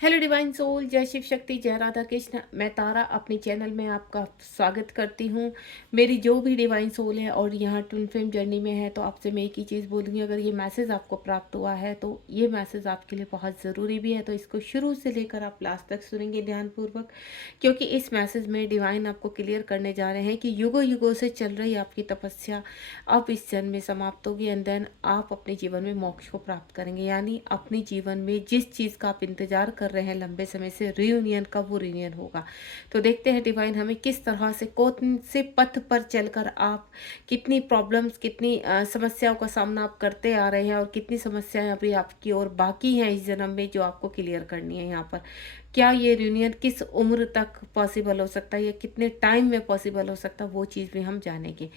Hello divine soul, जय शिव शक्ति, जय राधा कृष्ण। मैं तारा अपने चैनल में आपका स्वागत करती हूँ। मेरी जो भी डिवाइन सोल है और यहाँ ट्विन फ्लेम जर्नी में है, तो आपसे मैं एक ही चीज़ बोलूँगी, अगर ये मैसेज आपको प्राप्त हुआ है तो ये मैसेज आपके लिए बहुत ज़रूरी भी है। तो इसको शुरू से लेकर आप लास्ट तक सुनेंगे ध्यानपूर्वक, क्योंकि इस मैसेज में डिवाइन आपको क्लियर करने जा रहे हैं कि युगों युगों से चल रही आपकी तपस्या अब इस जन्म में समाप्त होगी एंड देन आप अपने जीवन में मोक्ष को प्राप्त करेंगे। यानी अपने जीवन में जिस चीज़ का आप इंतजार कर रहे हैं लंबे समय से, रियूनियन का, वो रियूनियन होगा। तो देखते हैं डिवाइन हमें किस तरह से, कौन से पथ पर चलकर आप कितनी प्रॉब्लम्स, कितनी समस्याओं का सामना आप करते आ रहे हैं और कितनी समस्याएं अभी आपकी और बाकी हैं इस जन्म में जो आपको क्लियर करनी है। यहाँ पर क्या ये रियूनियन किस उम्र तक पॉसिबल हो सकता है या कितने टाइम में पॉसिबल हो सकता है, वो चीज़ भी हम जानेंगे।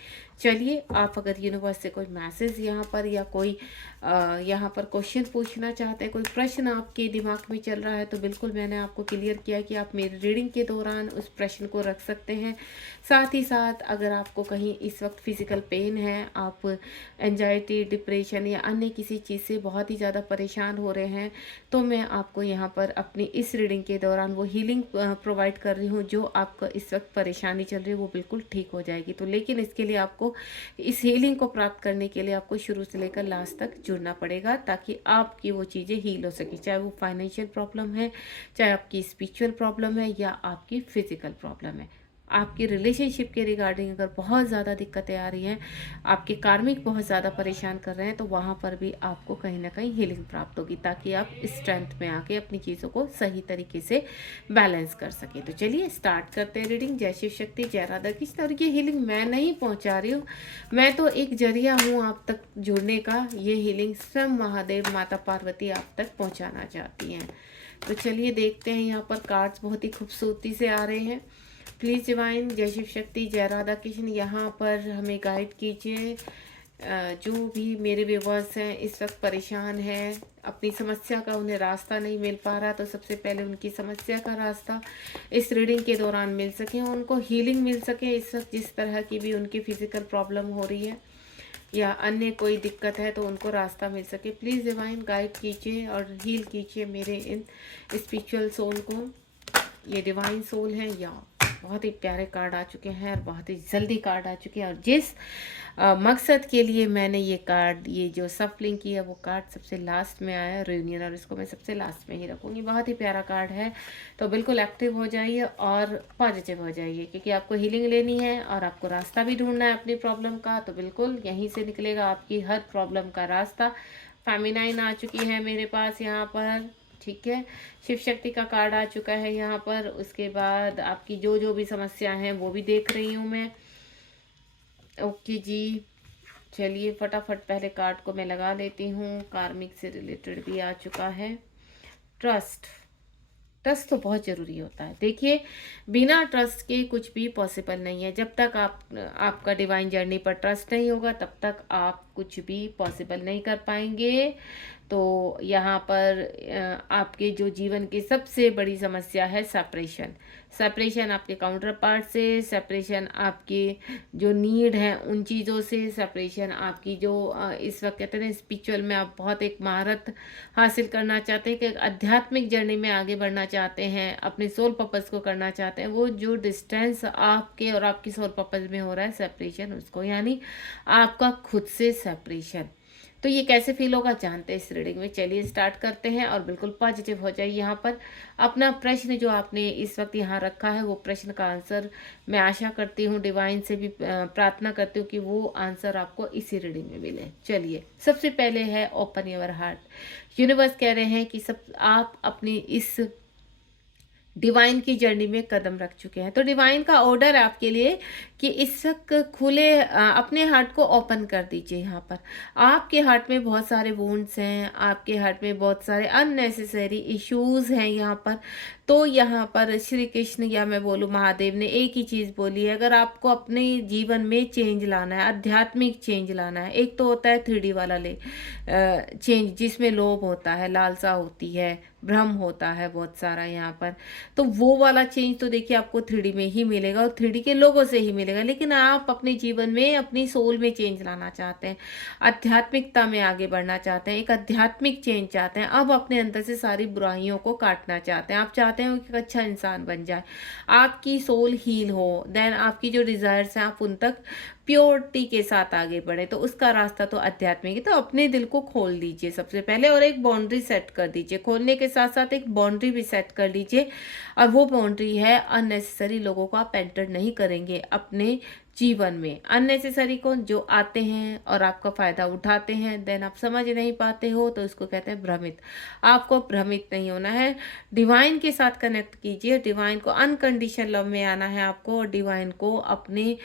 चलिए, आप अगर यूनिवर्स से कोई मैसेज यहाँ पर या कोई यहाँ पर क्वेश्चन पूछना चाहते हैं, कोई प्रश्न आपके दिमाग में चल रहा है, तो बिल्कुल मैंने आपको क्लियर किया कि आप मेरी रीडिंग के दौरान उस प्रश्न को रख सकते हैं। साथ ही साथ अगर आपको कहीं इस वक्त फिजिकल पेन है, आप एंजाइटी, डिप्रेशन या अन्य किसी चीज़ से बहुत ही ज़्यादा परेशान हो रहे हैं, तो मैं आपको यहाँ पर अपनी इस रीडिंग के दौरान वो हीलिंग प्रोवाइड कर रही हूँ। जो आपको इस वक्त परेशानी चल रही है वो बिल्कुल ठीक हो जाएगी। तो लेकिन इसके लिए आपको, इस हीलिंग को प्राप्त करने के लिए आपको शुरू से लेकर लास्ट तक जुड़ना पड़ेगा, ताकि आपकी वो चीज़ें हील हो सके। चाहे वो फाइनेंशियल प्रॉब्लम है, चाहे आपकी स्पिरिचुअल प्रॉब्लम है या आपकी फिजिकल प्रॉब्लम है। आपकी रिलेशनशिप के रिगार्डिंग अगर बहुत ज़्यादा दिक्कतें आ रही हैं, आपके कार्मिक बहुत ज़्यादा परेशान कर रहे हैं, तो वहाँ पर भी आपको कहीं ना कहीं हीलिंग प्राप्त होगी, ताकि आप स्ट्रेंथ में आके अपनी चीज़ों को सही तरीके से बैलेंस कर सके। तो चलिए स्टार्ट करते हैं रीडिंग। जय शिव शक्ति, जय राधा कृष्ण। और ये हीलिंग मैं नहीं पहुँचा रही हूँ, मैं तो एक जरिया हूँ आप तक जुड़ने का। ये हीलिंग स्वयं महादेव, माता पार्वती आप तक पहुँचाना चाहती हैं। तो चलिए देखते हैं। यहाँ पर कार्ड्स बहुत ही खूबसूरती से आ रहे हैं। प्लीज़ डिवाइन, जय शिव शक्ति, जय राधा कृष्ण, यहाँ पर हमें गाइड कीजिए। जो भी मेरे व्यूवर्स हैं इस वक्त परेशान हैं, अपनी समस्या का उन्हें रास्ता नहीं मिल पा रहा, तो सबसे पहले उनकी समस्या का रास्ता इस रीडिंग के दौरान मिल सके, उनको हीलिंग मिल सके। इस वक्त जिस तरह की भी उनकी फिजिकल प्रॉब्लम हो रही है या अन्य कोई दिक्कत है, तो उनको रास्ता मिल सके। प्लीज़ डिवाइन गाइड कीजिए और हील कीजिए मेरे इन स्पिरिचुअल सोल को। ये डिवाइन सोल है या बहुत ही प्यारे कार्ड आ चुके हैं और बहुत ही जल्दी कार्ड आ चुके हैं। और जिस मकसद के लिए मैंने ये कार्ड, ये जो सफलिंग की है, वो कार्ड सबसे लास्ट में आया है, रियूनियन, और इसको मैं सबसे लास्ट में ही रखूँगी। बहुत ही प्यारा कार्ड है। तो बिल्कुल एक्टिव हो जाइए और पॉजिटिव हो जाइए, क्योंकि आपको हीलिंग लेनी है और आपको रास्ता भी ढूंढना है अपनी प्रॉब्लम का। तो बिल्कुल यहीं से निकलेगा आपकी हर प्रॉब्लम का रास्ता। फेमिनाइन आ चुकी है मेरे पास यहाँ पर, ठीक है। शिव शक्ति का कार्ड आ चुका है यहाँ पर। उसके बाद आपकी जो जो भी समस्या हैं वो भी देख रही हूँ मैं। ओके जी, चलिए फटाफट पहले कार्ड को मैं लगा लेती हूँ। कार्मिक से रिलेटेड भी आ चुका है। ट्रस्ट, ट्रस्ट तो बहुत ज़रूरी होता है। देखिए, बिना ट्रस्ट के कुछ भी पॉसिबल नहीं है। जब तक आपका डिवाइन जर्नी पर ट्रस्ट नहीं होगा, तब तक आप कुछ भी पॉसिबल नहीं कर पाएंगे। तो यहाँ पर आपके जो जीवन की सबसे बड़ी समस्या है सेपरेशन। सेपरेशन आपके काउंटर पार्ट से, सेपरेशन आपके जो नीड है उन चीज़ों से, सेपरेशन आपकी जो इस वक्त कहते हैं स्पिरिचुअल में आप बहुत एक महारत हासिल करना चाहते हैं, कि आध्यात्मिक जर्नी में आगे बढ़ना चाहते हैं, अपने सोल पर्पस को करना चाहते हैं, वो जो डिस्टेंस आपके और आपकी सोल पर्पस में हो रहा है सेपरेशन, उसको यानी आपका खुद से सेपरेशन। तो ये कैसे फील होगा जानते हैं इस रीडिंग में। चलिए स्टार्ट करते हैं और बिल्कुल पॉजिटिव हो जाइए। यहाँ पर अपना प्रश्न जो आपने इस वक्त यहाँ रखा है, वो प्रश्न का आंसर मैं आशा करती हूँ, डिवाइन से भी प्रार्थना करती हूँ कि वो आंसर आपको इसी रीडिंग में मिले। चलिए, सबसे पहले है ओपन योर हार्ट। यूनिवर्स कह रहे हैं कि सब आप अपनी इस डिवाइन की जर्नी में कदम रख चुके हैं। तो डिवाइन का ऑर्डर है आपके लिए कि इस वक्त खुले अपने हार्ट को ओपन कर दीजिए। यहाँ पर आपके हार्ट में बहुत सारे वुंड्स हैं, आपके हार्ट में बहुत सारे अननेसेसरी इश्यूज हैं यहाँ पर। तो यहाँ पर श्री कृष्ण या मैं बोलूँ महादेव ने एक ही चीज़ बोली है, अगर आपको अपने जीवन में चेंज लाना है, आध्यात्मिक चेंज लाना है, एक तो होता है 3D वाला चेंज जिसमें लोभ होता है, लालसा होती है, भ्रम होता है बहुत सारा यहाँ पर। तो वो वाला चेंज तो देखिए आपको 3D में ही मिलेगा और 3D के लोगों से ही मिलेगा। लेकिन आप अपने जीवन में अपनी सोल में चेंज लाना चाहते हैं, आध्यात्मिकता में आगे बढ़ना चाहते हैं, एक आध्यात्मिक चेंज चाहते हैं, अब अपने अंदर से सारी बुराइयों को काटना चाहते हैं, आप चाहते हैं कि एक अच्छा इंसान बन जाए, आपकी सोल हील हो, देन आपकी जो डिज़ायर्स हैं आप उन तक प्योरिटी के साथ आगे बढ़े। तो उसका रास्ता तो आध्यात्मिक है। तो अपने दिल को खोल दीजिए सबसे पहले और एक बाउंड्री सेट कर दीजिए। खोलने के साथ साथ एक बाउंड्री भी सेट कर लीजिए और वो बाउंड्री है अननेसेसरी लोगों को आप एंटर नहीं करेंगे अपने जीवन में। अननेसेसरी कौन? जो आते हैं और आपका फायदा उठाते हैं, देन आप समझ नहीं पाते हो, तो उसको कहते हैं भ्रमित। आपको भ्रमित नहीं होना है, डिवाइन के साथ कनेक्ट कीजिए, डिवाइन को अनकंडीशनल लव में आना है आपको और डिवाइन को अपने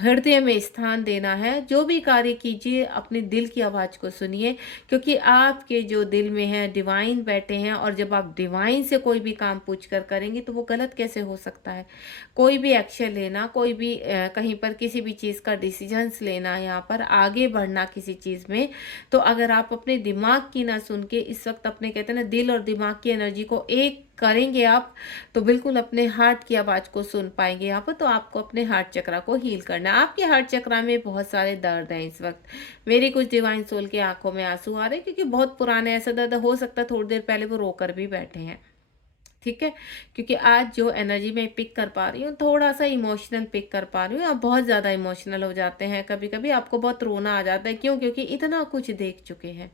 हृदय में स्थान देना है। जो भी कार्य कीजिए अपने दिल की आवाज़ को सुनिए, क्योंकि आपके जो दिल में है डिवाइन बैठे हैं और जब आप डिवाइन से कोई भी काम पूछ कर करेंगे तो वो गलत कैसे हो सकता है। कोई भी एक्शन लेना, कोई भी कहीं पर किसी भी चीज़ का डिसीजंस लेना, यहाँ पर आगे बढ़ना किसी चीज़ में, तो अगर आप अपने दिमाग की ना सुन के इस वक्त अपने कहते हैं ना दिल और दिमाग की एनर्जी को एक करेंगे आप, तो बिल्कुल अपने हार्ट की आवाज़ को सुन पाएंगे यहाँ पर। तो आपको अपने हार्ट चक्रा को हील करना है। आपके हार्ट चक्रा में बहुत सारे दर्द हैं इस वक्त। मेरी कुछ डिवाइन सोल की आंखों में आंसू आ रहे हैं, क्योंकि बहुत पुराने ऐसा दर्द हो सकता है थोड़ी देर पहले वो रोकर भी बैठे हैं। ठीक है, क्योंकि आज जो एनर्जी मैं पिक कर पा रही हूँ थोड़ा सा इमोशनल पिक कर पा रही हूँ। आप बहुत ज़्यादा इमोशनल हो जाते हैं, कभी कभी आपको बहुत रोना आ जाता है। क्यों? क्योंकि इतना कुछ देख चुके हैं,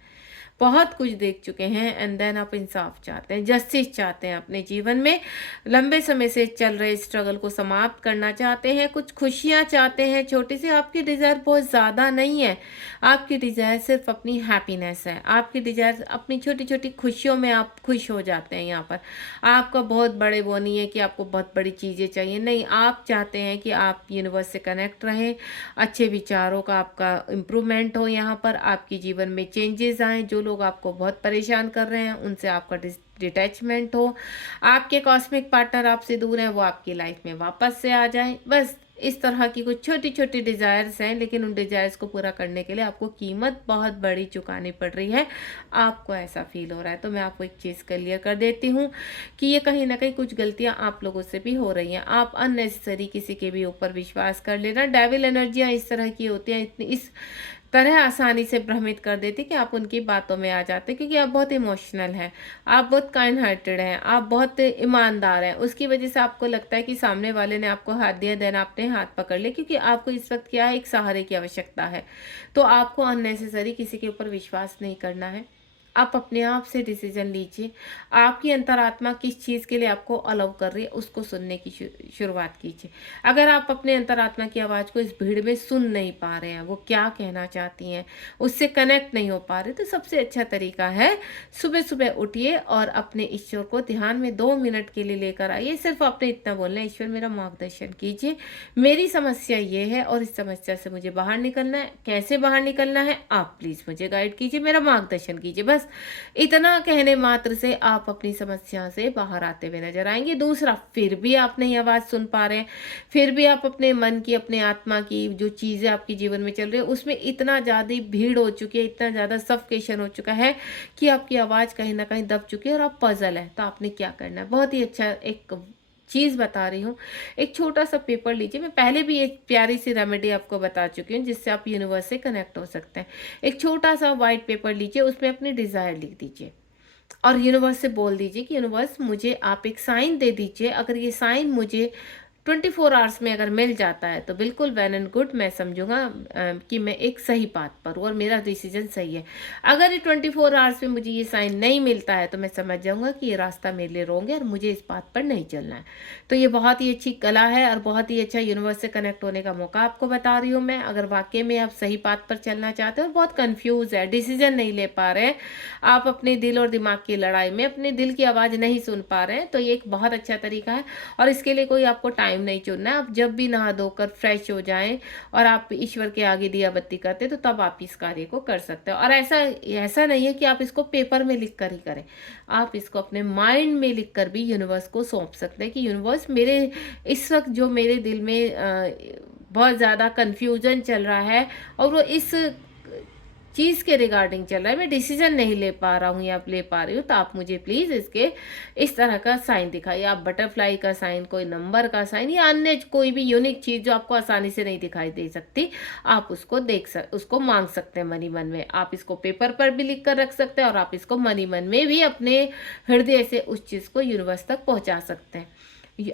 बहुत कुछ देख चुके हैं, एंड देन आप इंसाफ चाहते हैं, जस्टिस चाहते हैं अपने जीवन में। लंबे समय से चल रहे स्ट्रगल को समाप्त करना चाहते हैं, कुछ खुशियां चाहते हैं छोटी सी। आपकी डिज़ायर बहुत ज़्यादा नहीं है, आपकी डिज़ायर सिर्फ अपनी हैप्पीनेस है। आपकी डिज़ायर अपनी छोटी छोटी खुशियों में आप खुश हो जाते हैं। यहाँ पर आपका बहुत बड़े वो नहीं है कि आपको बहुत बड़ी चीज़ें चाहिए, नहीं, आप चाहते हैं कि आप यूनिवर्स से कनेक्ट रहें, अच्छे विचारों का आपका इम्प्रूवमेंट हो, यहाँ पर आपकी जीवन में चेंजेस आए, जो लोग आपको बहुत परेशान कर रहे हैं उनसे आपका डिटैचमेंट हो, आपके कॉस्मिक पार्टनर आपसे दूर हैं वो आपकी लाइफ में वापस से आ जाएं। बस इस तरह की कुछ छोटी छोटी डिज़ायर्स हैं, लेकिन उन डिज़ायर्स को पूरा करने के लिए आपको कीमत बहुत बड़ी चुकानी पड़ रही है। आपको ऐसा फील हो रहा है, तो मैं आपको एक चीज़ क्लियर कर देती हूँ कि ये कहीं ना कहीं कुछ गलतियाँ आप लोगों से भी हो रही हैं। आप अननेसेसरी किसी के भी ऊपर विश्वास कर लेना। डेविल एनर्जियाँ इस तरह की होती हैं, इतनी इस तरह आसानी से भ्रमित कर देती कि आप उनकी बातों में आ जाते, क्योंकि आप बहुत इमोशनल हैं, आप बहुत काइंड हार्टेड हैं, आप बहुत ईमानदार हैं। उसकी वजह से आपको लगता है कि सामने वाले ने आपको हाथ दिया, देन आपने हाथ पकड़ लिया, क्योंकि आपको इस वक्त क्या है, एक सहारे की आवश्यकता है। तो आपको अननेसेसरी किसी के ऊपर विश्वास नहीं करना है। आप अपने आप से डिसीजन लीजिए, आपकी अंतरात्मा किस चीज़ के लिए आपको अलाउ कर रही है उसको सुनने की शुरुआत कीजिए। अगर आप अपने अंतरात्मा की आवाज़ को इस भीड़ में सुन नहीं पा रहे हैं, वो क्या कहना चाहती हैं, उससे कनेक्ट नहीं हो पा रहे, तो सबसे अच्छा तरीका है सुबह सुबह उठिए और अपने ईश्वर को ध्यान में 2 मिनट के लिए लेकर आइए। सिर्फ आपने इतना बोलना है, ईश्वर मेरा मार्गदर्शन कीजिए, मेरी समस्या ये है और इस समस्या से मुझे बाहर निकलना है, कैसे बाहर निकलना है आप प्लीज़ मुझे गाइड कीजिए, मेरा मार्गदर्शन कीजिए। बस इतना कहने मात्र से आप अपनी समस्या से बाहर आते हुए नजर आएंगे। दूसरा, फिर भी आप नहीं आवाज़ सुन पा रहे हैं, फिर भी आप अपने मन की, अपने आत्मा की जो चीज़ें आपके जीवन में चल रही है उसमें इतना ज़्यादा भीड़ हो चुकी है, इतना ज़्यादा सफोकेशन हो चुका है कि आपकी आवाज़ कहीं ना कहीं दब चुकी है और आप पजल है, तो आपने क्या करना है? बहुत ही अच्छा एक चीज़ बता रही हूँ। एक छोटा सा पेपर लीजिए, मैं पहले भी एक प्यारी सी रेमेडी आपको बता चुकी हूँ जिससे आप यूनिवर्स से कनेक्ट हो सकते हैं। एक छोटा सा वाइट पेपर लीजिए, उसमें अपनी डिज़ायर लिख दीजिए और यूनिवर्स से बोल दीजिए कि यूनिवर्स मुझे आप एक साइन दे दीजिए। अगर ये साइन मुझे 24 आवर्स में अगर मिल जाता है तो बिल्कुल वेल एंड गुड, मैं समझूंगा कि मैं एक सही पाथ पर हूँ और मेरा डिसीजन सही है। अगर ये 24 आवर्स में मुझे ये साइन नहीं मिलता है तो मैं समझ जाऊंगा कि ये रास्ता मेरे लिए रॉन्ग है और मुझे इस पाथ पर नहीं चलना है। तो ये बहुत ही अच्छी कला है और बहुत ही अच्छा यूनिवर्स से कनेक्ट होने का मौका आपको बता रही हूँ मैं। अगर वाकई में आप सही पाथ पर चलना चाहते हो और बहुत कन्फ्यूज है, डिसीजन नहीं ले पा रहे हैं, आप अपने दिल और दिमाग की लड़ाई में अपने दिल की आवाज़ नहीं सुन पा रहे हैं, तो ये एक बहुत अच्छा तरीका है। और इसके लिए कोई आपको टाइम नहीं चुनना है। आप जब भी नहा धोकर फ्रेश हो जाएं और आप ईश्वर के आगे दिया बत्ती करते तो तब आप इस कार्य को कर सकते हो। और ऐसा नहीं है कि आप इसको पेपर में लिख कर ही करें, आप इसको अपने माइंड में लिख कर भी यूनिवर्स को सौंप सकते हैं कि यूनिवर्स मेरे इस वक्त जो मेरे दिल में बहुत ज़्यादा कन्फ्यूजन चल रहा है और वो इस चीज़ के रिगार्डिंग चल रहा है, मैं डिसीजन नहीं ले पा रहा हूँ या ले पा रही हूँ, तो आप मुझे प्लीज़ इसके इस तरह का साइन दिखाइए। आप बटरफ्लाई का साइन, कोई नंबर का साइन या अन्य कोई भी यूनिक चीज़ जो आपको आसानी से नहीं दिखाई दे सकती, आप उसको उसको मांग सकते हैं मन ही मन में। आप इसको पेपर पर भी लिख कर रख सकते हैं और आप इसको मन ही मन में भी अपने हृदय से उस चीज़ को यूनिवर्स तक पहुंचा सकते हैं।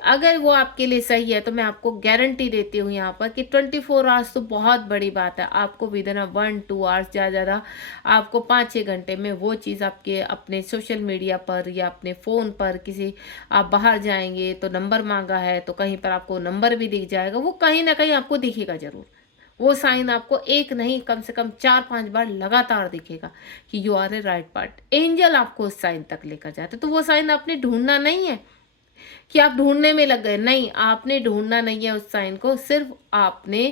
अगर वो आपके लिए सही है तो मैं आपको गारंटी देती हूँ यहाँ पर कि 24 आवर्स तो बहुत बड़ी बात है। आपको विदिन 1-2 आवर्स ज़्यादा आपको 5-6 घंटे में वो चीज़ आपके अपने सोशल मीडिया पर या अपने फ़ोन पर किसी, आप बाहर जाएंगे तो नंबर मांगा है तो कहीं पर आपको नंबर भी दिख जाएगा, वो कहीं ना कहीं आपको दिखेगा ज़रूर। वो साइन आपको एक नहीं कम से कम 4-5 बार लगातार दिखेगा कि you are a right part. Angle आपको उस साइन तक लेकर जाते, तो वो साइन आपने ढूंढना नहीं है कि आप ढूंढने में लग गए, नहीं, आपने ढूंढना नहीं है उस साइन को। सिर्फ आपने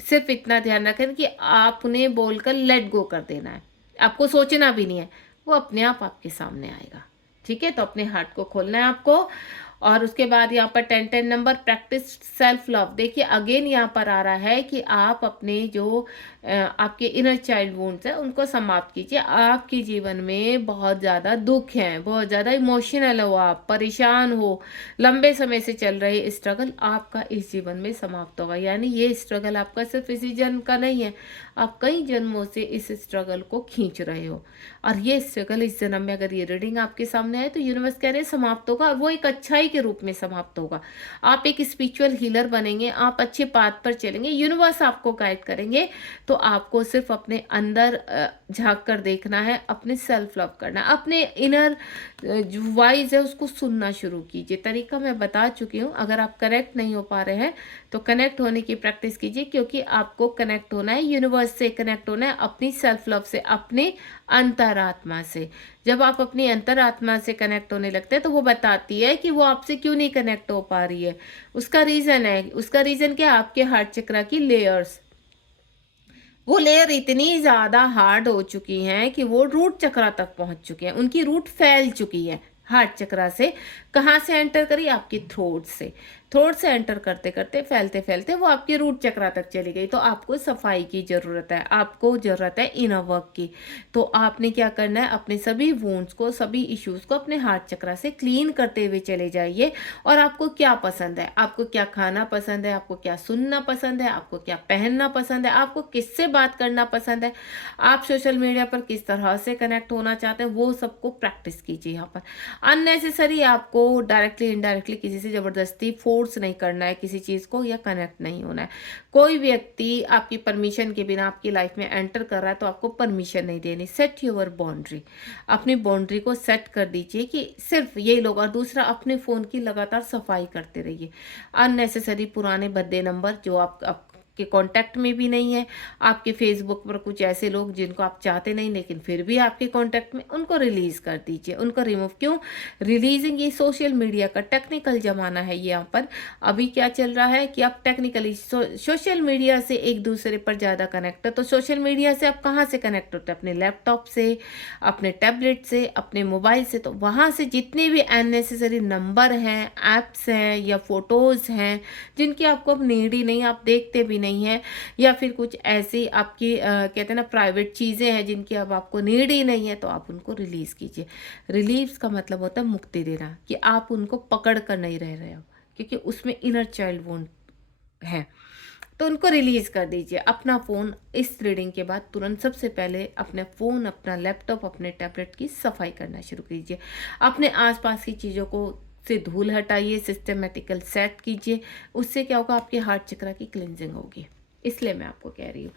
सिर्फ इतना ध्यान रखें कि आपने बोलकर लेट गो कर देना है, आपको सोचना भी नहीं है, वो अपने आप आपके सामने आएगा। ठीक है, तो अपने हार्ट को खोलना है आपको। और उसके बाद यहाँ पर 10-10 नंबर, प्रैक्टिस सेल्फ लव। देखिए अगेन यहाँ पर आ रहा है कि आप अपने जो आपके इनर चाइल्ड वुंड्स हैं उनको समाप्त कीजिए। आपके जीवन में बहुत ज़्यादा दुख हैं, बहुत ज़्यादा इमोशनल हो, आप परेशान हो, लंबे समय से चल रहे स्ट्रगल आपका इस जीवन में समाप्त होगा। यानी ये स्ट्रगल आपका सिर्फ इसी जन्म का नहीं है, आप कई जन्मों से इस स्ट्रगल को खींच रहे हो और ये स्ट्रगल इस जन्म में अगर ये रीडिंग आपके सामने है तो यूनिवर्स कह रहे हैं समाप्त होगा, और वो एक अच्छाई के रूप में समाप्त होगा। आप एक स्पिरिचुअल हीलर बनेंगे, आप अच्छे पाथ पर चलेंगे, यूनिवर्स आपको गाइड करेंगे। तो आपको सिर्फ अपने अंदर झांक कर देखना है, अपने सेल्फ लव करना है, अपने इनर जो वॉइस है उसको सुनना शुरू कीजिए। तरीका मैं बता चुकी हूँ, अगर आप कनेक्ट नहीं हो पा रहे हैं तो कनेक्ट होने की प्रैक्टिस कीजिए, क्योंकि आपको कनेक्ट होना है यूनिवर्स से, कनेक्ट होना है अपनी सेल्फ लव से, अपने अंतरात्मा से। जब आप अपनी अंतरात्मा से कनेक्ट होने लगते हैं तो वो बताती है कि वो आपसे क्यों नहीं कनेक्ट हो पा रही है। उसका रीज़न है, उसका रीज़न क्या है, आपके हार्ट चक्र की लेयर्स, वो लेयर इतनी ज़्यादा हार्ड हो चुकी हैं कि वो रूट चक्र तक पहुंच चुके हैं, उनकी रूट फैल चुकी है। हार्ट चक्र से कहाँ से एंटर करी, आपकी थ्रोट से, थ्रोट से एंटर करते करते फैलते फैलते वो आपके रूट चक्र तक चली गई। तो आपको सफाई की ज़रूरत है, आपको ज़रूरत है इनर वर्क की। तो आपने क्या करना है, अपने सभी वुंड्स को, सभी इश्यूज़ को अपने हार्ट चक्र से क्लीन करते हुए चले जाइए। और आपको क्या पसंद है, आपको क्या खाना पसंद है, आपको क्या सुनना पसंद है, आपको क्या पहनना पसंद है, आपको किससे बात करना पसंद है, आप सोशल मीडिया पर किस तरह से कनेक्ट होना चाहते हैं, वो सबको प्रैक्टिस कीजिए। यहाँ पर अननेसेसरी आपको डायरेक्टली इनडायरेक्टली किसी से ज़बरदस्ती फोर्स नहीं करना है किसी चीज़ को, या कनेक्ट नहीं होना है। कोई व्यक्ति आपकी परमिशन के बिना आपकी लाइफ में एंटर कर रहा है तो आपको परमिशन नहीं देनी। सेट योर बाउंड्री, अपनी बाउंड्री को सेट कर दीजिए कि सिर्फ यही लोग। और दूसरा, अपने फ़ोन की लगातार सफाई करते रहिए। अननेसेसरी पुराने भद्दे नंबर जो आप के कांटेक्ट में भी नहीं है, आपके फेसबुक पर कुछ ऐसे लोग जिनको आप चाहते नहीं लेकिन फिर भी आपके कांटेक्ट में, उनको रिलीज कर दीजिए, उनको रिमूव। क्यों रिलीजिंग, ये सोशल मीडिया का टेक्निकल ज़माना है। यहाँ पर अभी क्या चल रहा है कि आप टेक्निकली सोशल मीडिया से एक दूसरे पर ज़्यादा कनेक्ट है। तो सोशल मीडिया से आप कहाँ से कनेक्ट होते हैं, अपने लैपटॉप से, अपने टैबलेट से, अपने मोबाइल से। तो वहाँ से जितने भी अननेसेसरी नंबर हैं, ऐप्स हैं या फोटोज़ हैं जिनकी आपको अब नीड ही नहीं, आप देखते भी नहीं है, या फिर कुछ ऐसी आपकी कहते हैं ना प्राइवेट चीज़ें हैं जिनकी अब आपको नीड ही नहीं है, तो आप उनको रिलीज़ कीजिए। रिलीज का मतलब होता है मुक्ति देना, कि आप उनको पकड़ कर नहीं रह रहे हो, क्योंकि उसमें इनर चाइल्ड वुंड है। तो उनको रिलीज़ कर दीजिए। अपना फ़ोन इस रीडिंग के बाद तुरंत सबसे पहले अपना फ़ोन, अपना लैपटॉप, अपने टैबलेट की सफाई करना शुरू कीजिए। अपने आसपास की चीज़ों को से धूल हटाइए, सिस्टमेटिकल सेट कीजिए। उससे क्या होगा, आपके हार्ट चक्र की क्लिनजिंग होगी। इसलिए मैं आपको कह रही हूँ।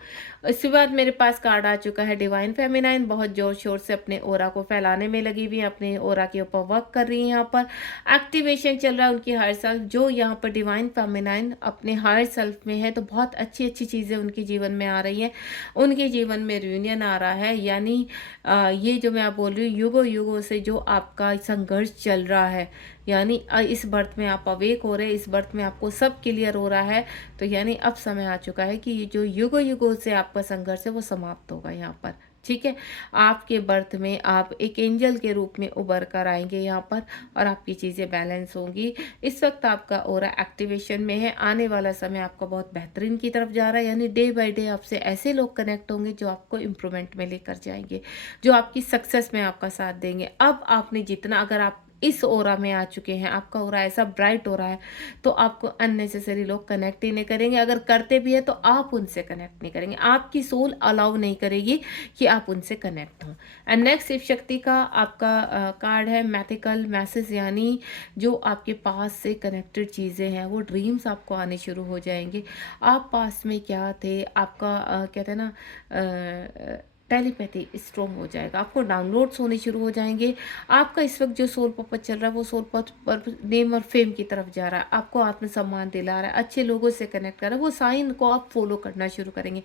इसके बाद मेरे पास कार्ड आ चुका है डिवाइन फेमिनाइन, बहुत जोर शोर से अपने ओरा को फैलाने में लगी हुई है, अपने ओरा के ऊपर वर्क कर रही है। यहाँ पर एक्टिवेशन चल रहा है उनकी हायर सेल्फ, जो यहाँ पर डिवाइन फेमिनाइन अपने हायर सेल्फ में है, तो बहुत अच्छी अच्छी चीज़ें उनके जीवन में आ रही हैं। उनके जीवन में रियूनियन आ रहा है, यानी ये जो मैं आप बोल रही हूँ, युगों युगों से जो आपका संघर्ष चल रहा है, यानी इस बर्थ में आप अवेक हो रहे हैं, इस बर्थ में आपको सब क्लियर हो रहा है। तो यानी अब समय आ चुका है कि ये जो युगों युगों से आपका संघर्ष है वो समाप्त होगा यहाँ पर। ठीक है? आपके बर्थ में आप एक एंजल के रूप में उभर कर आएँगे यहाँ पर और आपकी चीज़ें बैलेंस होंगी। इस वक़्त आपका ऑरा एक्टिवेशन में है, आने वाला समय आपका बहुत बेहतरीन की तरफ जा रहा है, यानी डे बाय डे आपसे ऐसे लोग कनेक्ट होंगे जो आपको इम्प्रूवमेंट में लेकर जाएँगे, जो आपकी सक्सेस में आपका साथ देंगे। अब आपने जितना अगर आप इस ऑरा में आ चुके हैं, आपका ऑरा ऐसा ब्राइट हो रहा है, तो आपको अननेसेसरी लोग कनेक्ट ही नहीं करेंगे, अगर करते भी हैं तो आप उनसे कनेक्ट नहीं करेंगे। आपकी सोल अलाउ नहीं करेगी कि आप उनसे कनेक्ट हों। एंड नेक्स्ट शिव शक्ति का आपका कार्ड है मैथिकल मैसेज, यानी जो आपके पास से कनेक्टेड चीज़ें हैं वो ड्रीम्स आपको आने शुरू हो जाएंगे। आप पास में क्या थे, आपका कहते हैं ना टेलीपैथी स्ट्रॉन्ग हो जाएगा, आपको डाउनलोड्स होने शुरू हो जाएंगे। आपका इस वक्त जो सोल पर्पस चल रहा है वो सोल पर्पस नेम और फेम की तरफ जा रहा है, आपको आत्मसम्मान दिला रहा है, अच्छे लोगों से कनेक्ट कर रहा है, वो साइन को आप फॉलो करना शुरू करेंगे।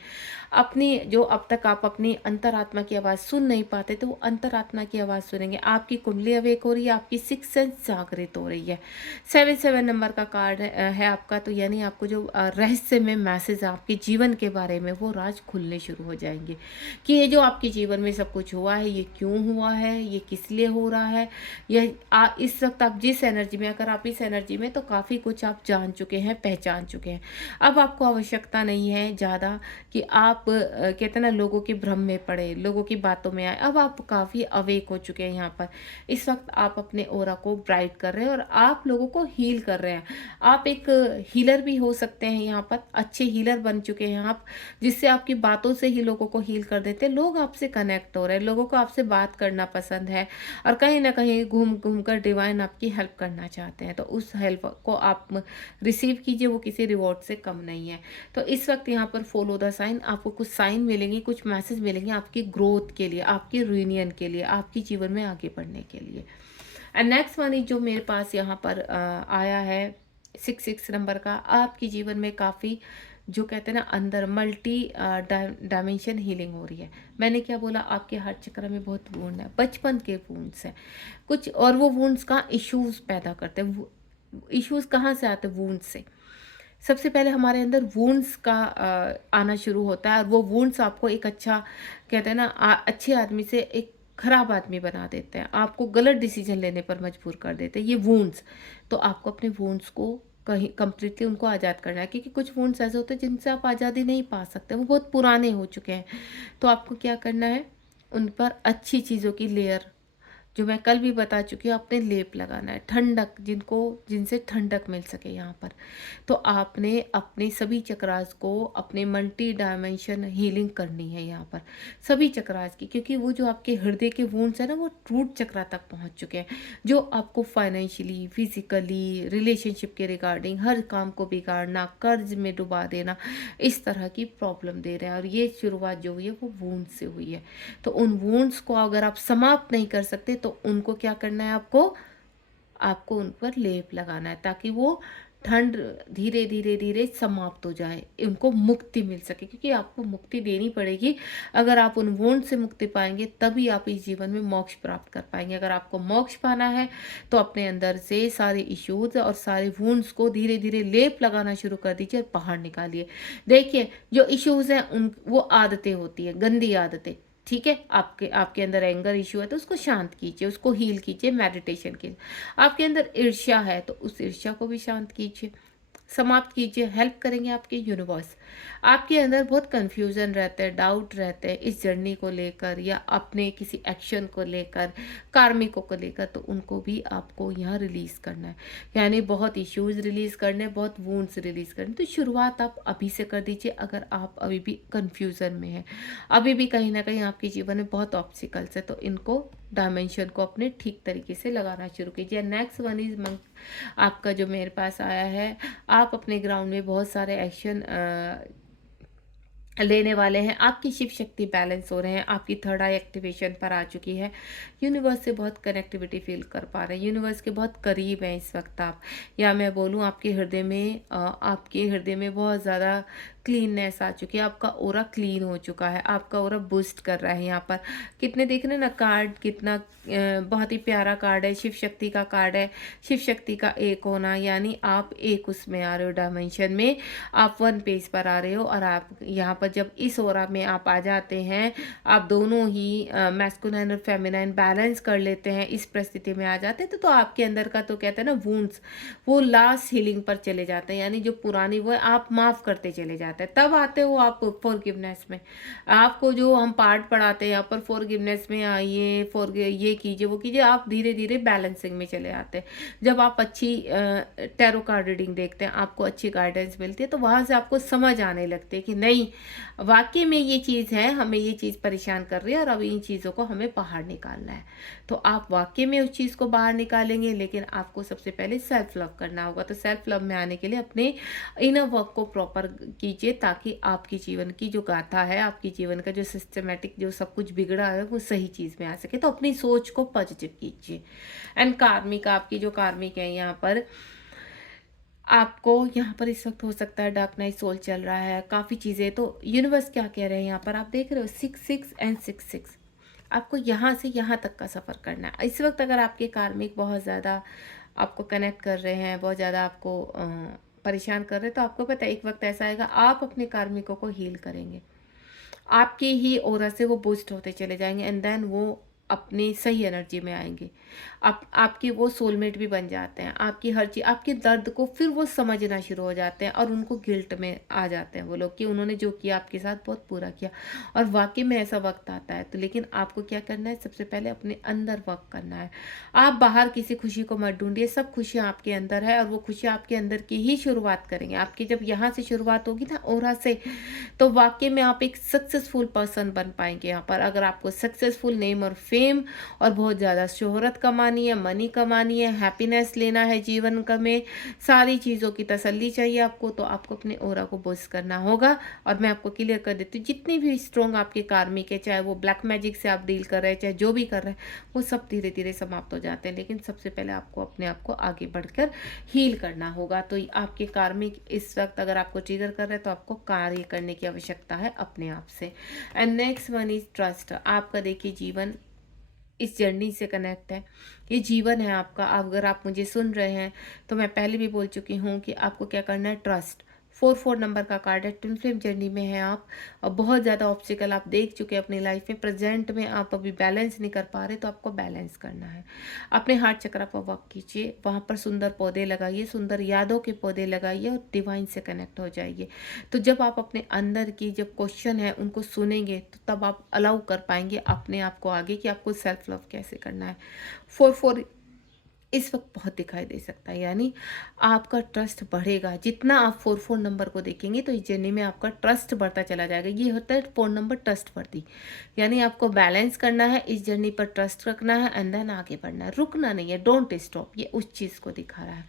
अपनी जो अब तक आप अपनी अंतरात्मा की आवाज़ सुन नहीं पाते तो वो अंतरात्मा की आवाज़ सुनेंगे। आपकी कुंडली अवेक हो रही है, आपकी सिक्स सेंस जागृत हो रही है। 77 नंबर का कार्ड है आपका, तो यानी आपको जो रहस्यमय मैसेज आपके जीवन के बारे में वो राज खुलने शुरू हो जाएंगे कि ये जो आपके जीवन में सब कुछ हुआ है ये क्यों हुआ है, ये किस लिए हो रहा है। इस वक्त आप जिस एनर्जी में, अगर आप इस एनर्जी में तो काफ़ी कुछ आप जान चुके हैं, पहचान चुके हैं। अब आपको आवश्यकता नहीं है ज़्यादा कि आप कहते हैं ना लोगों के भ्रम में पड़े, लोगों की बातों में आए। अब आप काफ़ी अवेक हो चुके हैं यहाँ पर। इस वक्त आप अपने ऑरा को ब्राइट कर रहे हैं और आप लोगों को हील कर रहे हैं। आप एक हीलर भी हो सकते हैं यहाँ पर, अच्छे हीलर बन चुके हैं आप, जिससे आपकी बातों से ही लोगों को हील कर देते हैं। लोग आपसे कनेक्ट हो रहे हैं, लोगों को आपसे बात करना पसंद है और कहीं ना कहीं घूम घूम कर डिवाइन आपकी हेल्प करना चाहते हैं, तो उस हेल्प को आप रिसीव कीजिए, वो किसी रिवॉर्ड से कम नहीं है। तो इस वक्त यहाँ पर फॉलो द साइन, आपको कुछ साइन मिलेंगे, कुछ मैसेज मिलेंगे आपकी ग्रोथ के लिए, आपके यूनियन के लिए, आपके जीवन में आगे बढ़ने के लिए। एंड नेक्स्ट वन जो मेरे पास यहाँ पर आया है 66 नंबर का, आपके जीवन में काफ़ी जो कहते हैं ना अंदर मल्टी डायमेंशन हीलिंग हो रही है। मैंने क्या बोला, आपके हार्ट चक्र में बहुत वुंड है, बचपन के वुंड्स हैं कुछ, और वो वुंड्स का इश्यूज पैदा करते हैं। इश्यूज कहाँ से आते हैं? वुंड्स से। सबसे पहले हमारे अंदर वुंड्स का आना शुरू होता है और वो वुंड्स आपको एक अच्छा कहते हैं ना अच्छे आदमी से एक खराब आदमी बना देते हैं, आपको गलत डिसीजन लेने पर मजबूर कर देते हैं ये वुंड्स। तो आपको अपने वुंड्स को कहीं कंप्लीटली उनको आज़ाद करना है, क्योंकि कुछ वुंड्स ऐसे होते हैं जिनसे आप आज़ादी नहीं पा सकते, वो बहुत पुराने हो चुके हैं। तो आपको क्या करना है, उन पर अच्छी चीज़ों की लेयर, जो मैं कल भी बता चुकी हूँ, आपने लेप लगाना है, ठंडक, जिनसे ठंडक मिल सके यहाँ पर। तो आपने अपने सभी चक्रास को अपने मल्टी डायमेंशन हीलिंग करनी है यहाँ पर, सभी चक्रास की, क्योंकि वो जो आपके हृदय के वुंड्स है ना वो रूट चक्रा तक पहुँच चुके हैं, जो आपको फाइनेंशियली, फिजिकली, रिलेशनशिप के रिगार्डिंग हर काम को बिगाड़ना, कर्ज में डुबा देना, इस तरह की प्रॉब्लम दे रहे हैं। और ये शुरुआत जो हुई है वो वुंड से हुई है। तो उन वुंड्स को अगर आप समाप्त नहीं कर सकते तो उनको क्या करना है, आपको आपको उन पर लेप लगाना है, ताकि वो ठंड धीरे धीरे धीरे समाप्त हो जाए, उनको मुक्ति मिल सके, क्योंकि आपको मुक्ति देनी पड़ेगी। अगर आप उन वुंड से मुक्ति पाएंगे तभी आप इस जीवन में मोक्ष प्राप्त कर पाएंगे। अगर आपको मोक्ष पाना है तो अपने अंदर से सारे इश्यूज और सारे वुंड्स को धीरे धीरे लेप लगाना शुरू कर दीजिए और बाहर निकालिए। देखिए जो इश्यूज हैं उन वो आदतें होती हैं, गंदी आदतें, ठीक है। आपके आपके अंदर एंगर इश्यू है तो उसको शांत कीजिए, उसको हील कीजिए मेडिटेशन के। आपके अंदर ईर्ष्या है तो उस ईर्ष्या को भी शांत कीजिए, समाप्त कीजिए। हेल्प करेंगे आपके यूनिवर्स। आपके अंदर बहुत कंफ्यूजन रहते हैं, डाउट रहते हैं इस जर्नी को लेकर या अपने किसी एक्शन को लेकर, कार्मिकों को लेकर, तो उनको भी आपको यहाँ रिलीज करना है, यानी बहुत इश्यूज रिलीज करने, बहुत वुंड्स रिलीज करने। तो शुरुआत आप अभी से कर दीजिए अगर आप अभी भी कंफ्यूजन में हैं, अभी भी कहीं ना कहीं आपके जीवन में बहुत ऑब्स्टिकल्स है, तो इनको डायमेंशन को अपने ठीक तरीके से लगाना शुरू कीजिए। नेक्स्ट वन इज आपका जो मेरे पास आया है, आप अपने ग्राउंड में बहुत सारे एक्शन लेने वाले हैं, आपकी शिव शक्ति बैलेंस हो रहे हैं, आपकी थर्ड आई एक्टिवेशन पर आ चुकी है, यूनिवर्स से बहुत कनेक्टिविटी फील कर पा रहे हैं, यूनिवर्स के बहुत करीब हैं इस वक्त आप, या मैं बोलूँ आपके हृदय में बहुत ज़्यादा क्लीननेस आ चुकी है, आपका ओरा क्लीन हो चुका है, आपका ओरा बूस्ट कर रहा है। यहाँ पर कितने देख रहे हैं ना कार्ड, कितना बहुत ही प्यारा कार्ड है, शिव शक्ति का कार्ड है, शिव शक्ति का एक होना, यानी आप एक उसमें आ रहे हो, डायमेंशन में आप वन पेज पर आ रहे हो और आप यहाँ पर जब इस ऑरा में आप आ जाते हैं, आप दोनों ही मैस्कुलिन और फेमिनाइन बैलेंस कर लेते हैं, इस परिस्थिति में आ जाते हैं, तो आपके अंदर का तो कहते हैं ना वुंड्स, वो लास्ट हीलिंग पर चले जाते हैं, यानी जो पुरानी वो है आप माफ़ करते चले जाते हैं। तब आते हो आप फॉरगिवनेस में। आपको जो हम पार्ट पढ़ाते हैं यहाँ पर फॉरगिवनेस में आइए, ये कीजिए वो कीजिए, आप धीरे धीरे बैलेंसिंग में चले आते हैं। जब आप अच्छी टैरो कार्ड रीडिंग देखते हैं, आपको अच्छी गाइडेंस मिलती है, तो वहाँ से आपको समझ आने लगती है कि नहीं, वाकई में ये चीज़ है, हमें ये चीज़ परेशान कर रही है और अब इन चीज़ों को हमें बाहर निकालना है। तो आप वाकई में उस चीज़ को बाहर निकालेंगे, लेकिन आपको सबसे पहले सेल्फ लव करना होगा। तो सेल्फ लव में आने के लिए अपने इनर वर्क को प्रॉपर कीजिए, ताकि आपकी जीवन की जो गाथा है, आपकी जीवन का जो सिस्टमेटिक जो सब कुछ बिगड़ा है, वो सही चीज़ में आ सके। तो अपनी सोच को पॉजिटिव कीजिए। एंड कार्मिक, आपकी जो कार्मिक है यहाँ पर, आपको यहाँ पर इस वक्त हो सकता है डार्क नाइट सोल चल रहा है, काफ़ी चीज़ें। तो यूनिवर्स क्या कह रहे हैं यहाँ पर, आप देख रहे हो 6 एंड 6 आपको यहाँ से यहाँ तक का सफ़र करना है। इस वक्त अगर आपके कार्मिक बहुत ज़्यादा आपको कनेक्ट कर रहे हैं, बहुत ज़्यादा आपको परेशान कर रहे हैं, तो आपको पता है एक वक्त ऐसा आएगा आप अपने कार्मिकों को हील करेंगे, आपकी ही ऑरा से वो बूस्ट होते चले जाएंगे, एंड देन वो अपनी सही एनर्जी में आएंगे। आपकी वो सोलमेट भी बन जाते हैं, आपकी हर चीज़, आपके दर्द को फिर वो समझना शुरू हो जाते हैं, और उनको गिल्ट में आ जाते हैं वो लोग कि उन्होंने जो किया आपके साथ बहुत बुरा किया। और वाकई में ऐसा वक्त आता है। तो लेकिन आपको क्या करना है, सबसे पहले अपने अंदर वर्क करना है। आप बाहर किसी खुशी को मत ढूंढिए, सब खुशियाँ आपके अंदर है, और वो खुशियाँ आपके अंदर की ही शुरुआत करेंगे। आपकी जब यहाँ से शुरुआत होगी ना ऑरा से, तो वाकई में आप एक सक्सेसफुल पर्सन बन पाएंगे। यहाँ पर अगर आपको सक्सेसफुल नेम और फेम और बहुत ज़्यादा शोहरत कमानी है, मनी कमानी है, हैप्पीनेस लेना है जीवन का में, सारी चीज़ों की तसल्ली चाहिए आपको, तो आपको अपने ऑरा को बूस्ट करना होगा। और मैं आपको क्लियर कर देती हूँ, जितनी भी स्ट्रॉन्ग आपके कार्मिक है, चाहे वो ब्लैक मैजिक से आप डील कर रहे हैं, चाहे जो भी कर रहे हैं, वो सब धीरे धीरे समाप्त हो जाते हैं। लेकिन सबसे पहले आपको अपने आप को आगे बढ़कर हील करना होगा। तो आपके कार्मिक इस वक्त अगर आपको ट्रिगर कर रहे हैं, तो आपको कार्य करने की आवश्यकता है अपने आप से। And next one is trust. आपका देखिए जीवन इस जर्नी से कनेक्ट है, ये जीवन है आपका। अगर आप मुझे सुन रहे हैं, तो मैं पहले भी बोल चुकी हूँ कि आपको क्या करना है, ट्रस्ट। 4 नंबर का कार्ड है, ट्विन फ्लेम जर्नी में है आप, और बहुत ज़्यादा ऑब्स्टिकल आप देख चुके हैं अपनी लाइफ में। प्रेजेंट में आप अभी बैलेंस नहीं कर पा रहे, तो आपको बैलेंस करना है। अपने हार्ट चक्र पर वर्क कीजिए, वहाँ पर सुंदर पौधे लगाइए, सुंदर यादों के पौधे लगाइए, और डिवाइन से कनेक्ट हो जाइए। तो जब आप अपने अंदर की जब क्वेश्चन है उनको सुनेंगे, तो तब आप अलाउ कर पाएंगे अपने आप को आगे कि आपको सेल्फ लव कैसे करना है। 4 इस वक्त बहुत दिखाई दे सकता है, यानी आपका ट्रस्ट बढ़ेगा। जितना आप 4 नंबर को देखेंगे, तो इस जर्नी में आपका ट्रस्ट बढ़ता चला जाएगा। ये होता है 4 नंबर ट्रस्ट वर्दी, यानी आपको बैलेंस करना है, इस जर्नी पर ट्रस्ट रखना है, एंड देन आगे बढ़ना है, रुकना नहीं है, डोंट स्टॉप। ये उस चीज़ को दिखा रहा है।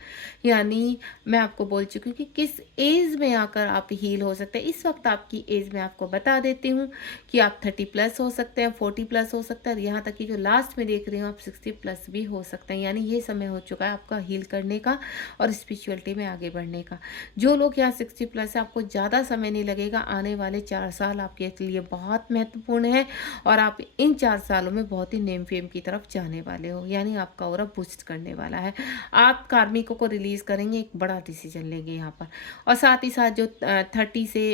यानी मैं आपको बोल चुकी हूँ कि किस एज में आकर आप हील हो सकते हैं। इस वक्त आपकी एज में आपको बता देती हूँ कि आप 30+ हो सकते हैं, 40+ हो सकता है, यहाँ तक कि जो लास्ट में देख रही हूँ आप 60+ भी हो सकते हैं। यानी ये समय हो चुका है आपका हील करने का और स्पिरिचुअलिटी में आगे बढ़ने का। जो लोग यहाँ 60+ है, आपको ज़्यादा समय नहीं लगेगा। आने वाले 4 साल आपके लिए बहुत महत्वपूर्ण है, और आप इन 4 सालों में बहुत ही नेम फेम की तरफ जाने वाले हो। यानी आपका ऑरा बूस्ट करने वाला है। आप कार्मिकों को रिलीज करेंगे, एक बड़ा डिसीजन लेंगे यहाँ पर। और साथ ही साथ जो 30 से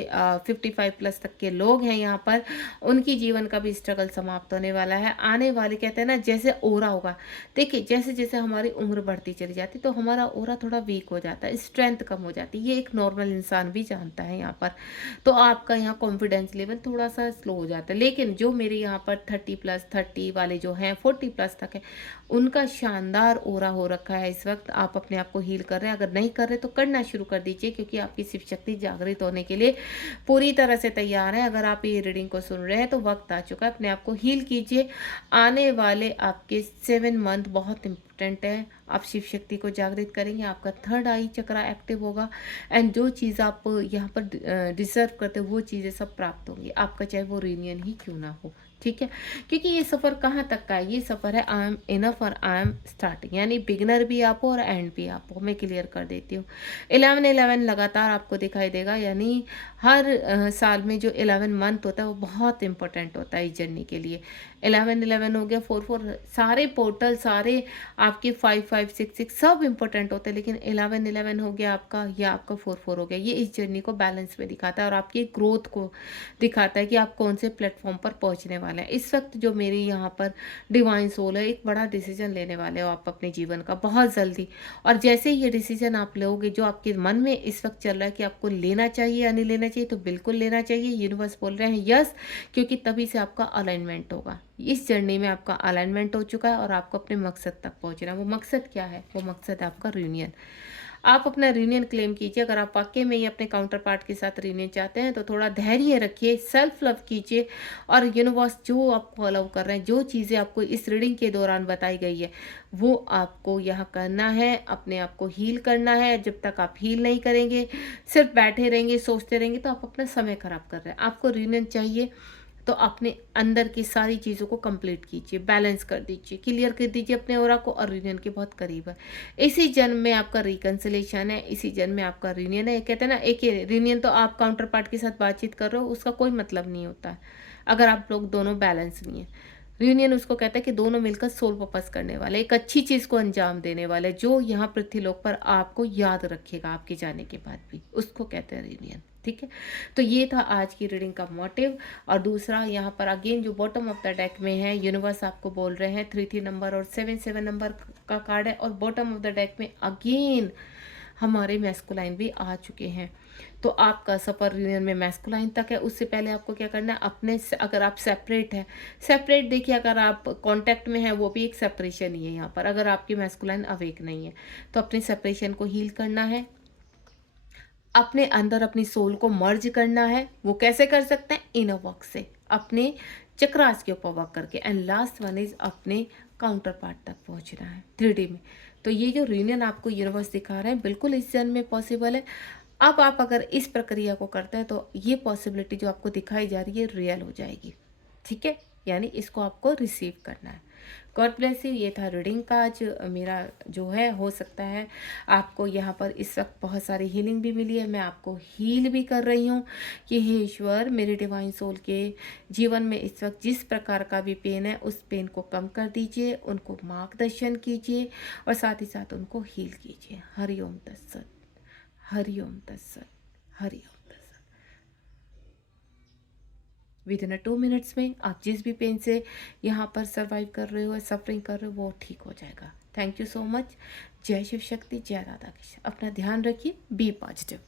55+ तक के लोग हैं यहाँ पर, उनकी जीवन का भी स्ट्रगल समाप्त होने वाला है। आने वाले कहते हैं ना, जैसे ऑरा होगा, देखिए जैसे जैसे हमारी उम्र बढ़ती चली जाती, तो हमारा ऑरा थोड़ा वीक हो जाता है, स्ट्रेंथ कम हो जाती है। ये एक नॉर्मल इंसान भी जानता है यहाँ पर। तो आपका यहाँ कॉन्फिडेंस लेवल थोड़ा सा स्लो हो जाता है। लेकिन जो मेरे यहाँ पर 30+ वाले जो हैं, 40+ तक है, उनका शानदार ऑरा हो रखा है। इस वक्त आप अपने आप को हील कर रहे हैं। अगर नहीं कर रहे तो करना शुरू कर दीजिए, क्योंकि आपकी शिव शक्ति जागृत होने के लिए पूरी तरह से तैयार है। अगर आप ये रीडिंग को सुन रहे हैं, तो वक्त आ चुका है, अपने आप को हील कीजिए। आने वाले आपके 7 मंथ बहुत इंपॉर्टेंट है। आप शिव शक्ति को जागृत करेंगे, आपका 3rd आई चक्रा एक्टिव होगा, एंड जो चीज़ आप यहाँ पर डिजर्व करते हो, वो चीज़ें सब प्राप्त होंगी आपका, चाहे वो रीयूनियन ही क्यों ना हो। ठीक है, क्योंकि ये सफ़र कहाँ तक का है, ये सफ़र है आई एम इनफ और आई एम स्टार्टिंग, यानी बिगनर भी आप हो और एंड भी आप हो। मैं क्लियर कर देती हूँ। 11-11 लगातार आपको दिखाई देगा, यानी हर साल में जो 11 मंथ होता है, वो बहुत इंपॉर्टेंट होता है इस जर्नी के लिए। 1111 हो गया, 44, सारे पोर्टल, सारे आपके 5566 सब इंपॉर्टेंट होते हैं, लेकिन 1111 हो गया आपका, या आपका 44 हो गया, ये इस जर्नी को बैलेंस में दिखाता है और आपकी ग्रोथ को दिखाता है कि आप कौन से प्लेटफॉर्म पर पहुंचने वाले हैं। इस वक्त जो मेरी यहाँ पर डिवाइन सोल है, एक बड़ा डिसीजन लेने वाले हो आप अपने जीवन का बहुत जल्दी। और जैसे ही ये डिसीजन आप लोगे, जो आपके मन में इस वक्त चल रहा है कि आपको लेना चाहिए या नहीं लेना चाहिए, तो बिल्कुल लेना चाहिए। यूनिवर्स बोल रहे हैं यस, क्योंकि तभी से आपका अलाइनमेंट होगा। इस जर्नी में आपका अलाइनमेंट हो चुका है और आपको अपने मकसद तक पहुंचना है। वो मकसद क्या है? वो मकसद है आपका रियूनियन। आप अपना रियूनियन क्लेम कीजिए। अगर आप वाकई में ही अपने काउंटर पार्ट के साथ रियूनियन चाहते हैं, तो थोड़ा धैर्य रखिए, सेल्फ लव कीजिए, और यूनिवर्स जो आपको अलाउ कर रहे हैं, जो चीज़ें आपको इस रीडिंग के दौरान बताई गई है, वो आपको यहाँ करना है, अपने आप को हील करना है। जब तक आप हील नहीं करेंगे, सिर्फ बैठे रहेंगे, सोचते रहेंगे, तो आप अपना समय खराब कर रहे हैं। आपको रियूनियन चाहिए, तो अपने अंदर की सारी चीज़ों को कंप्लीट कीजिए, बैलेंस कर दीजिए, क्लियर कर दीजिए अपने ऑरा को, और रीनियन के बहुत करीब है। इसी जन्म में आपका रिकन्सिलेशन है, इसी जन्म में आपका रीनियन है। कहते हैं ना, एक रीनियन तो आप काउंटर पार्ट के साथ बातचीत कर रहे हो, उसका कोई मतलब नहीं होता है अगर आप लोग दोनों बैलेंस नहीं है। रीनियन उसको कहता है कि दोनों मिलकर सोल वापस करने वाले, एक अच्छी चीज़ को अंजाम देने वाले, जो यहाँ पृथ्वीलोक पर आपको याद रखेगा आपके जाने के बाद भी, उसको कहते हैं रीनियन। ठीक है, तो ये था आज की रीडिंग का मोटिव। और दूसरा, यहाँ पर अगेन जो बॉटम ऑफ द डेक में है, यूनिवर्स आपको बोल रहे हैं 33 नंबर और 77 नंबर का कार्ड है, और बॉटम ऑफ द डेक में अगेन हमारे मैस्कुलाइन भी आ चुके हैं। तो आपका सफ़र यूनियन में मैस्कुलाइन तक है। उससे पहले आपको क्या करना है, अपने अगर आप सेपरेट हैं, सेपरेट देखिए, अगर आप कांटेक्ट में हैं, वो भी एक सेपरेशन ही है यहाँ पर। अगर आपकी मैस्कुलाइन अवेक नहीं है, तो अपने सेपरेशन को हील करना है, अपने अंदर अपनी सोल को मर्ज करना है। वो कैसे कर सकते हैं? इनर वर्क से, अपने चक्रास के ऊपर वर्क करके। एंड लास्ट वन इज अपने काउंटर पार्ट तक पहुंचना है 3D में। तो ये जो रीनियन आपको यूनिवर्स दिखा रहे हैं, बिल्कुल इस जन्म में पॉसिबल है। अब आप अगर इस प्रक्रिया को करते हैं, तो ये पॉसिबिलिटी जो आपको दिखाई जा रही है, रियल हो जाएगी। ठीक है, यानी इसको आपको रिसीव करना है। God bless you. ये था रीडिंग का आज मेरा जो है। हो सकता है आपको यहाँ पर इस वक्त बहुत सारी हीलिंग भी मिली है, मैं आपको हील भी कर रही हूँ कि हे ईश्वर, मेरे डिवाइन सोल के जीवन में इस वक्त जिस प्रकार का भी पेन है, उस पेन को कम कर दीजिए, उनको मार्गदर्शन कीजिए, और साथ ही साथ उनको हील कीजिए। हरिओम तत्सत, हरिओम तत्सत, हरिओम। विद इन 2 मिनट्स में आप जिस भी पेन से यहाँ पर सर्वाइव कर रहे हो, सफरिंग कर रहे हो, वो ठीक हो जाएगा। Thank you so much. जय शिव शक्ति, जय राधा कृष्ण। अपना ध्यान रखिए, बी पॉजिटिव।